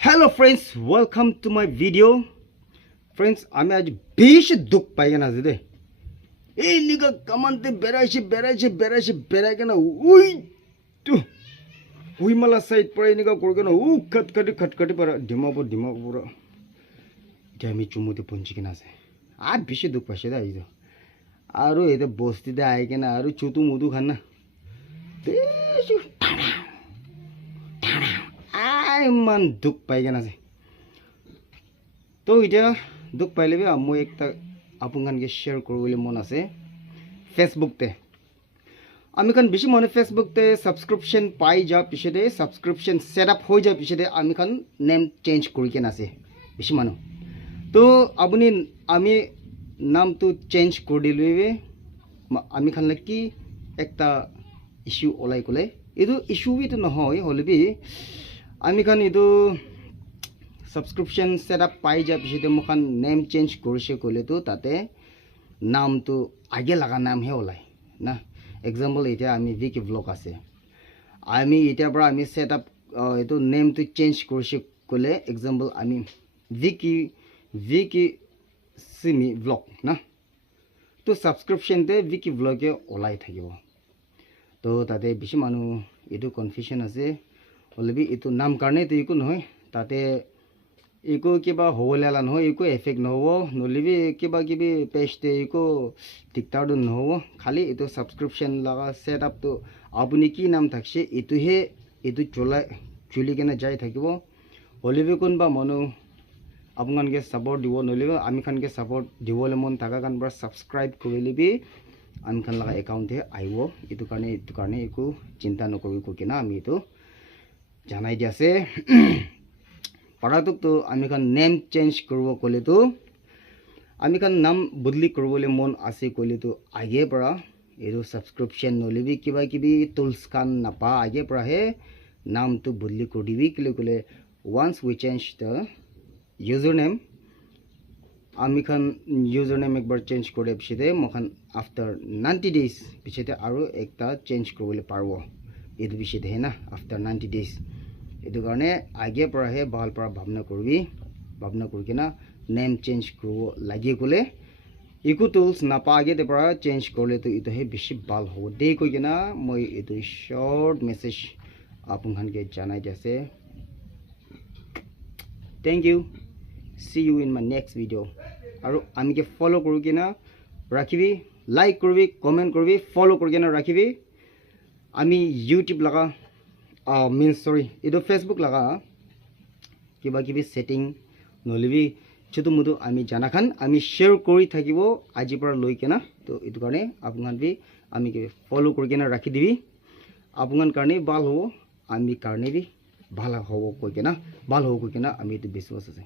Hello friends, welcome to my video. Friends, আমি আজ বেশি দুঃখ পাই কেন আজ দে এই লিগা কামানতে বেড়াই কেন উই তো উই মালা সাইড পড়ে নিগা করে কেন খটখটি পড়া ডিমাপুর এটা আমি চুমুতে পৌঁছি কিনা আছে আর বেশি দুঃখ পাইছে দে আইজ আৰু এতে বস্তিতে আই কেনা আৰু চুতু মুদু খান না বেশি ইমান দুখ পাই কেন আছে তো এতিয়া দুখ পাইলে মই একটা আপোনালোকে শ্বেয়াৰ কৰিবলৈ মন আছে ফেচবুকতে আমি খান বেছি মানে ফেচবুকতে সাবস্ক্রিপশন পাই যাওয়ার পিছতে সাবস্ক্রিপশন সেট আপ হয়ে যাওয়ার পিছতে আমি খান নেম চেঞ্জ কৰি কেন আছে বেছি মানুহ তো আপুনি আমি নামটো চেঞ্জ কৰি দিলে আমি খান কি একটা ইস্যু ওলাই কলে এইটো ইস্যু বিটো নহয় হলে আমি খান এইটো সাবস্ক্রিপশন সেট আপ পাই যাওয়ার পিছতে মোখান নেম চেঞ্জ কৰিছে কলে তো তাতে নামটো আগে লাগা নামহে ওলাই না এক্সাম্পল এতিয়া আমি ভিকি ব্লগ আছে আমি এতিয়াৰ পৰা আমি সেট আপ এইটো নেমটো চেঞ্জ কৰিছে কলে এক্সাম্পল আমি ভিকি সিমি ব্লগ না তো সাবস্ক্রিপশনতে ভিকি ব্লগে ওলাই থাকিব তো তাতে বেছি মানুহ এইটো কনফিউজন আছে হলে এইটো নাম কাৰণে তো একো নহয় তাতে একো কিবা হ'বলা নহয় একো এফেক্ট নহ'ব নলিবি কিবা কিবি পেজতে একো দিগদাৰটো নহ'ব খালি এইটো সাবস্ক্রিপশন লগা সেট আপটো আপুনি কি নাম থাকছে এইটোহে এইটো চলি কেনে যাই থাকিব হলিবি কোনবা মানুহ আপোনালোকে সাপোর্ট দিব নলিব আমি খানকে সাপোর্ট দিবলৈ মন থাকা কাৰণ পৰা সাবস্ক্ৰাইব কৰি লিবি আমি খান লগা একাউণ্টে আহিব এইটো কাৰণে একো চিন্তা নকৰিব কৈ কিনা আমি এইটো জানাই দি আছে পাৰাটোকতো আমি খান নেম চেঞ্জ কৰিব ক'লেতো আমি খান নাম বদলি কৰিবলৈ মন আছে ক'লেতো আগেৰ পৰা এইটো সাবস্ক্ৰিপশন নলিবি কিবা কিবি টুলস খান নাপা আগেৰ পৰাহে নামটো বদলি কৰি দিবি ক'লে once we change the user name আমি খান ইউজাৰ নেম একবাৰ চেঞ্জ কৰি পিছতে মখান আফটাৰ 90 ডেজ পিছতে আৰু একটা চেঞ্জ কৰিবলৈ পাৰব এইটো পিছতে হে না আফটাৰ 90 ডেজ এইটো কাৰণে আগেৰ পৰাহে ভাল পৰা ভাবনা কৰি কিনা নেম চেঞ্জ কৰিব লাগে ক'লে একো টুলস নাপা আগেতে পৰা চেঞ্জ কৰিলে তো এইটোহে বেছি ভাল হ'ব দেই কৈ কিনা মই এইটো শৰ্ট মেছেজ আপোনালোকে জানাই দিছে thank you see you in my next video আৰু আমিকে ফলো কৰি কিনা ৰাখিবি লাইক কৰিবি কমেন্ট কৰিবি ফলো কৰি কিনা ৰাখিবি আমি ইউটিউব লগা এইটো ফেসবুক লগা কিবা কিবি সেটিং নলিবি ছোটো মোটো আমি জানা খান আমি শ্বেয়াৰ কৰি থাকিব আজিৰ পৰা লৈ কিনা তো এইটো কাৰণে আপোনালোকে আমি ফলো কৰি কিনা ৰাখি দিবি আপোনাৰ কাৰণে ভাল হ'ব আমি কাৰণে ভাল হ'ব কৈ কিনা আমি এইটো বিশ্বাস আছে